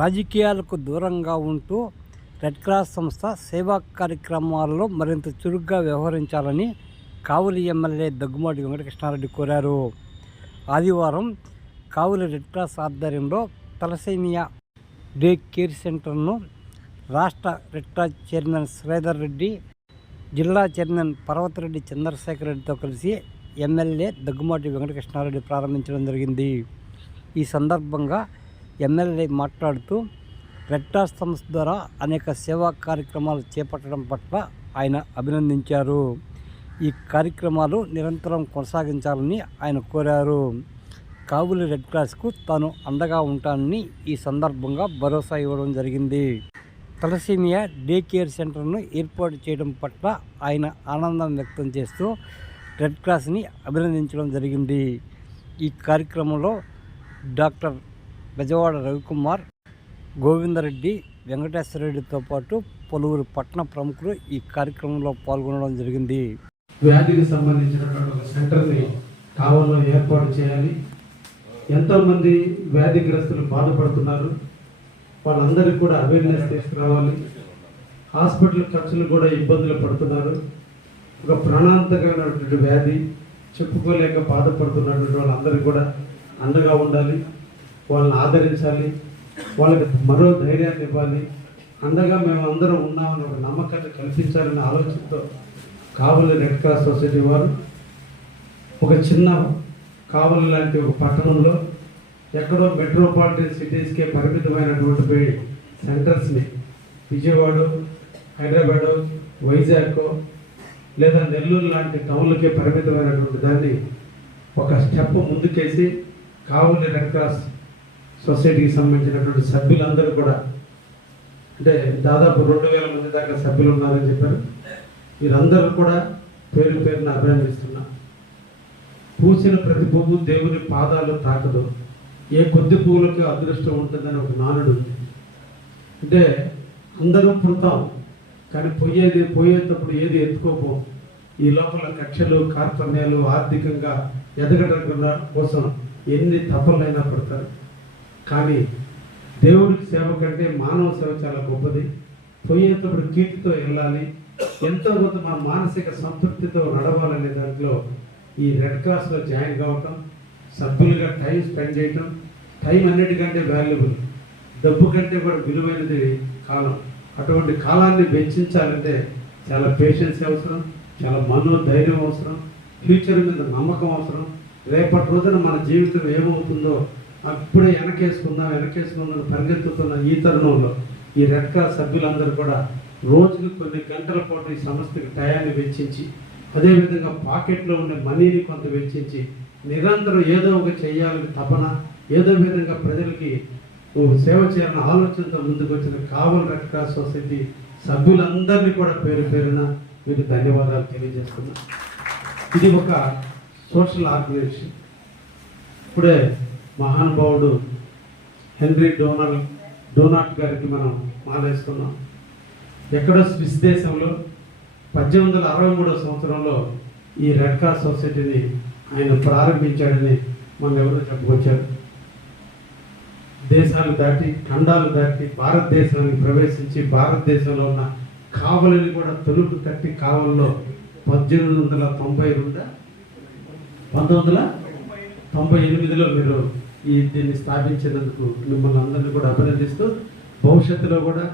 రాజకీయాలకు దూరంగా ఉంటూ రెడ్ క్రాస్ సంస్థ సేవా కార్యక్రమాల్లో మరింత చురుగ్గా వ్యవహరించాలని కావులి ఎమ్మెల్యే దగ్గుమాటి వెంకటకృష్ణారెడ్డి కోరారు. ఆదివారం కావులి రెడ్ క్రాస్ ఆధ్వర్యంలో తలసేమియా డే కేర్ సెంటర్ను రాష్ట్ర red cross chairman Sridhar Reddy జిల్లా చైర్మన్ పర్వతరెడ్డి చంద్రశేఖర్ రెడ్డితో కలిసి ఎమ్మెల్యే దగ్గుమాటి వెంకటకృష్ణారెడ్డి ప్రారంభించడం జరిగింది. ఈ సందర్భంగా ఎమ్మెల్యే మాట్లాడుతూ రెడ్ క్రాస్ సంస్థ ద్వారా అనేక సేవా కార్యక్రమాలు చేపట్టడం పట్ల ఆయన అభినందించారు. ఈ కార్యక్రమాలు నిరంతరం కొనసాగించాలని ఆయన కోరారు. కావులి రెడ్ క్రాస్కు తాను అండగా ఉంటానని ఈ సందర్భంగా భరోసా ఇవ్వడం జరిగింది. తలసీమియా డే కేర్ సెంటర్ను ఏర్పాటు చేయడం పట్ల ఆయన ఆనందం వ్యక్తం చేస్తూ రెడ్ క్రాస్ని అభినందించడం జరిగింది. ఈ కార్యక్రమంలో డాక్టర్ బెజవాడ రవికుమార్ గోవిందరెడ్డి వెంకటేశ్వరరెడ్డితో పాటు పలువురు పట్టణ ప్రముఖులు ఈ కార్యక్రమంలో పాల్గొనడం జరిగింది. వ్యాధికి సంబంధించినటువంటి ఒక సెంటర్ని కావల్లో ఏర్పాటు చేయాలి. ఎంతోమంది వ్యాధిగ్రస్తులు బాధపడుతున్నారు. వాళ్ళందరికీ కూడా అవేర్నెస్ తీసుకురావాలి. హాస్పిటల్ ఖర్చులు కూడా ఇబ్బందులు పడుతున్నారు. ఒక ప్రాణాంతకమైనటువంటి వ్యాధి చెప్పుకోలేక బాధపడుతున్నటువంటి వాళ్ళందరికీ కూడా అండగా ఉండాలి. వాళ్ళని ఆదరించాలి వాళ్ళకి మరో ధైర్యాన్ని ఇవ్వాలి. అండగా మేము అందరం ఉన్నామని ఒక నమ్మకాన్ని కల్పించాలనే ఆలోచనతో కావలి రెడ్ క్రాస్ సొసైటీ వారు ఒక చిన్న కావలి లాంటి ఒక పట్టణంలో ఎక్కడో మెట్రోపాలిటన్ సిటీస్కే పరిమితమైనటువంటి సెంటర్స్ని విజయవాడ హైదరాబాద్ వైజాగ్ లేదా నెల్లూరు లాంటి టౌన్లకే పరిమితమైనటువంటి దాన్ని ఒక స్టెప్ ముందుకేసి కావలి రెడ్ క్రాస్ సొసైటీకి సంబంధించినటువంటి సభ్యులందరూ కూడా అంటే దాదాపు రెండు వేల మంది దాకా సభ్యులు ఉన్నారని చెప్పారు. వీరందరూ కూడా పేరు పేరున అభినందిస్తున్నా. పూసిన ప్రతి పువ్వు దేవుని పాదాలు తాకదు. ఏ కొద్ది పువ్వులకు అదృష్టం ఉంటుందని ఒక నానుడు ఉంది. అంటే అందరూ పుడతాం కానీ పోయేది పోయేటప్పుడు ఏది ఎత్తుకోపోం ఈ లోపల కక్షలు కార్పణ్యాలు ఆర్థికంగా ఎదగడం కోసం ఎన్ని తపలైనా పడతారు. కానీ దేవుడికి సేవ కంటే మానవ సేవ చాలా గొప్పది. పోయేటప్పుడు కీర్తితో వెళ్ళాలి. ఎంతో కొంత మన మానసిక సంతృప్తితో నడవాలనే దాంట్లో ఈ రెడ్ క్రాస్లో జాయిన్ కావటం సభ్యులుగా టైం స్పెండ్ చేయటం టైం అన్నిటికంటే వాల్యుబుల్ డబ్బు కంటే కూడా విలువైనది కాలం. అటువంటి కాలాన్ని వెచ్చించాలంటే చాలా పేషెన్స్ అవసరం చాలా మనోధైర్యం అవసరం ఫ్యూచర్ మీద నమ్మకం అవసరం. రేపటి రోజున మన జీవితం ఏమవుతుందో అప్పుడే వెనకేసుకుందాం వెనకేసుకుందాం పరిగెత్తుతున్న ఈ తరుణంలో ఈ రెక్క సభ్యులందరూ కూడా రోజుకి కొన్ని గంటల పాటు ఈ సంస్థకి టయాన్ని వెచ్చించి అదేవిధంగా పాకెట్లో ఉండే మనీని కొంత వెచ్చించి నిరంతరం ఏదో ఒక చేయాలని తపన ఏదో విధంగా ప్రజలకి సేవ చేయాలన్న ఆలోచనతో ముందుకు వచ్చిన కావల్ రెడ్ క్రాస్ సొసైటీ సభ్యులందరినీ కూడా పేరు పేరున మీకు ధన్యవాదాలు తెలియజేస్తున్నా. ఇది ఒక సోషల్ ఆర్గనైజేషన్. ఇప్పుడే మహానుభావుడు హెన్రీ డోనల్ డోనాట్ గారికి మనం మాలేసుకున్నాం ఎక్కడో స్విస్ దేశంలో పద్దెనిమిది వందల అరవై మూడో సంవత్సరంలో ఈ రెడ్ క్రాస్ సొసైటీని ఆయన ప్రారంభించాడని మన ఎవరో చెప్పుకొచ్చారు. దేశాలు దాటి ఖండాలు దాటి భారతదేశానికి ప్రవేశించి భారతదేశంలో ఉన్న కావలిని కూడా తొలుపు కట్టి కావల్లో పద్దెనిమిది వందల తొంభై రెండా? పంతొమ్మిది వందల తొంభై ఎనిమిదిలో మీరు ఈ దీన్ని స్థాపించినందుకు మిమ్మల్ని అందరినీ కూడా అభినందిస్తూ భవిష్యత్తులో కూడా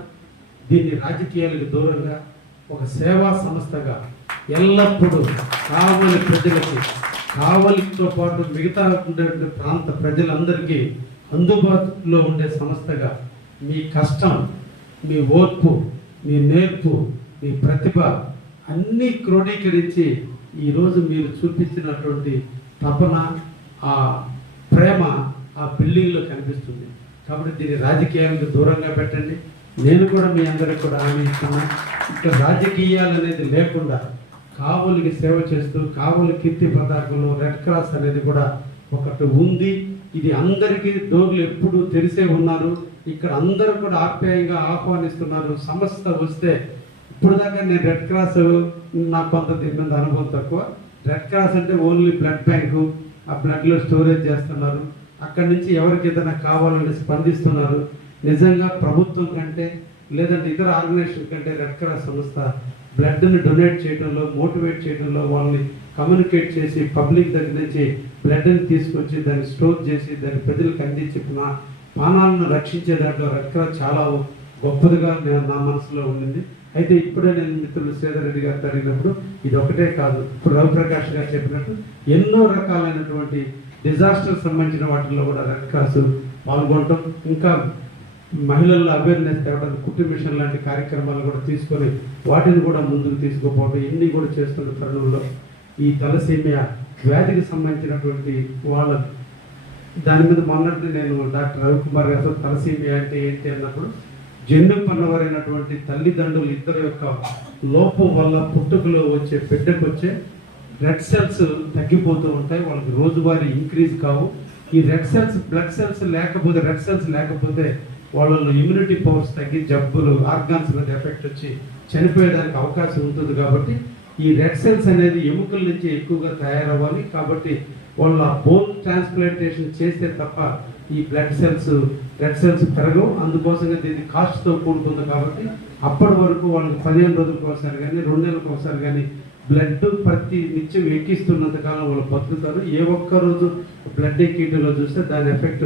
దీన్ని రాజకీయాలకు దూరంగా ఒక సేవా సంస్థగా ఎల్లప్పుడూ కావలి ప్రజలకి కావలితో పాటు మిగతా ఉండే ప్రాంత ప్రజలందరికీ అందుబాటులో ఉండే సంస్థగా మీ కష్టం మీ ఓర్పు మీ నేర్పు మీ ప్రతిభ అన్నీ క్రోడీకరించి ఈరోజు మీరు చూపించినటువంటి తపన ఆ ప్రేమ ఆ బిల్డింగ్లో కనిపిస్తుంది. కాబట్టి దీన్ని రాజకీయాలకు దూరంగా పెట్టండి. నేను కూడా మీ అందరికి కూడా హామీ ఇస్తున్నా. ఇక్కడ రాజకీయాలు అనేది లేకుండా కావులకి సేవ చేస్తూ కావుల కీర్తి పతాకంలో రెడ్ క్రాస్ అనేది కూడా ఒకటి ఉంది. ఇది అందరికీ డోర్లు ఎప్పుడు తెరిసే ఉన్నారు. ఇక్కడ అందరూ కూడా ఆప్యాయంగా ఆహ్వానిస్తున్నారు. సమస్య వస్తే ఇప్పుడు దాకా నేను రెడ్ క్రాస్ నాకు కొంత దీని మీద అనుభవం తక్కువ. రెడ్ క్రాస్ అంటే ఓన్లీ బ్లడ్ బ్యాంకు ఆ బ్లడ్లో స్టోరేజ్ చేస్తున్నారు. అక్కడి నుంచి ఎవరికి ఏదైనా కావాలని స్పందిస్తున్నారు. నిజంగా ప్రభుత్వం కంటే లేదంటే ఇతర ఆర్గనైజేషన్ కంటే రెడ్ క్రాస్ సంస్థ బ్లడ్ని డొనేట్ చేయడంలో మోటివేట్ చేయడంలో వాళ్ళని కమ్యూనికేట్ చేసి పబ్లిక్ దగ్గర నుంచి బ్లడ్ని తీసుకొచ్చి దాన్ని స్టోర్ చేసి దాన్ని ప్రజలకు అందించి నా ప్రాణాలను రక్షించే దాంట్లో రెడ్ క్రాస్ చాలా గొప్పదిగా నేను నా మనసులో ఉండింది. అయితే ఇప్పుడే నేను మిత్రులు సేదరెడ్డి గారు గారితో అడిగినప్పుడు ఇది ఒకటే కాదు. ఇప్పుడు రవిప్రకాష్ గారు చెప్పినట్టు ఎన్నో రకాలైనటువంటి డిజాస్టర్ సంబంధించిన వాటిల్లో కూడా రెడ్ క్రాస్ పాల్గొనటం ఇంకా మహిళల్లో అవేర్నెస్ తేవడం కుటుంబ మిషన్ లాంటి కార్యక్రమాలు కూడా తీసుకొని వాటిని కూడా ముందుకు తీసుకుపోవడం ఇన్ని కూడా చేస్తున్న తరుణంలో ఈ తలసీమియా వ్యాధికి సంబంధించినటువంటి వాళ్ళ దాని మీద మొన్నటి నేను డాక్టర్ రవికుమార్ గారితో తలసీమియా అంటే ఏంటి అన్నప్పుడు జన్యు పన్నవారైనటువంటి తల్లిదండ్రులు ఇద్దరు యొక్క లోపం వల్ల పుట్టుకలో వచ్చే బిడ్డకు వచ్చే రెడ్ సెల్స్ తగ్గిపోతూ ఉంటాయి. వాళ్ళకి రోజువారీ ఇంక్రీజ్ కావు. ఈ రెడ్ సెల్స్ బ్లడ్ సెల్స్ లేకపోతే రెడ్ సెల్స్ లేకపోతే వాళ్ళలో ఇమ్యూనిటీ పవర్స్ తగ్గి జబ్బులు ఆర్గాన్స్ మీద ఎఫెక్ట్ వచ్చి చనిపోయేదానికి అవకాశం ఉంటుంది కాబట్టి ఈ రెడ్ సెల్స్ అనేది ఎముకల నుంచి ఎక్కువగా తయారవ్వాలి. కాబట్టి వాళ్ళ బోన్ ట్రాన్స్ప్లాంటేషన్ చేస్తే తప్ప ఈ బ్లడ్ సెల్స్ బ్లడ్ సెల్స్ పెరగవు. అందుకోసంగా దీన్ని కాస్ట్తో కూడుకుంది కాబట్టి అప్పటి వరకు వాళ్ళకి పదిహేను రోజులకు ఒకసారి కానీ రెండు నెలలకు ఒకసారి కానీ బ్లడ్ ప్రతి నిత్యం ఎక్కిస్తున్నంత కాలం వాళ్ళు బతుకుతారు. ఏ ఒక్క రోజు బ్లడ్ ఎక్కిటలో చూస్తే దాని ఎఫెక్ట్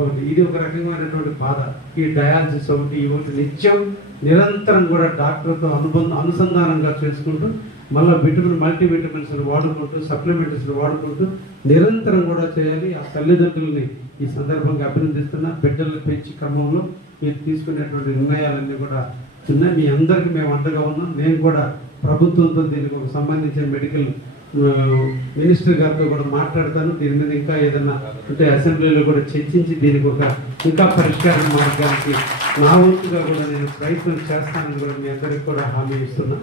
ఒకటి. ఇది ఒక రకమైనటువంటి బాధ. ఈ డయాలసిస్ ఒకటి ఈ ఒకటి నిత్యం నిరంతరం కూడా డాక్టర్తో అనుబంధం అనుసంధానంగా చేసుకుంటూ మళ్ళీ విటమిన్ మల్టీ విటమిన్స్ వాడుకుంటూ సప్లిమెంట్స్ వాడుకుంటూ నిరంతరం కూడా చేయాలి. ఆ తల్లిదండ్రుల్ని ఈ సందర్భంగా అభినందిస్తున్నా. బిడ్డల్ని పెంచి క్రమంలో మీరు తీసుకునేటువంటి నిర్ణయాలన్నీ కూడా చిన్న మీ అందరికీ మేము అండగా ఉన్నాం. నేను కూడా ప్రభుత్వంతో దీనికి ఒక సంబంధించిన మెడికల్ మినిస్టర్ గారితో కూడా మాట్లాడతాను. దీని మీద ఇంకా ఏదైనా అంటే అసెంబ్లీలో కూడా చర్చించి దీనికి ఒక ఇంకా పరిష్కార మార్గానికి నా వంతుగా కూడా నేను ప్రయత్నం చేస్తానని కూడా మీ అందరికి కూడా హామీ ఇస్తున్నా.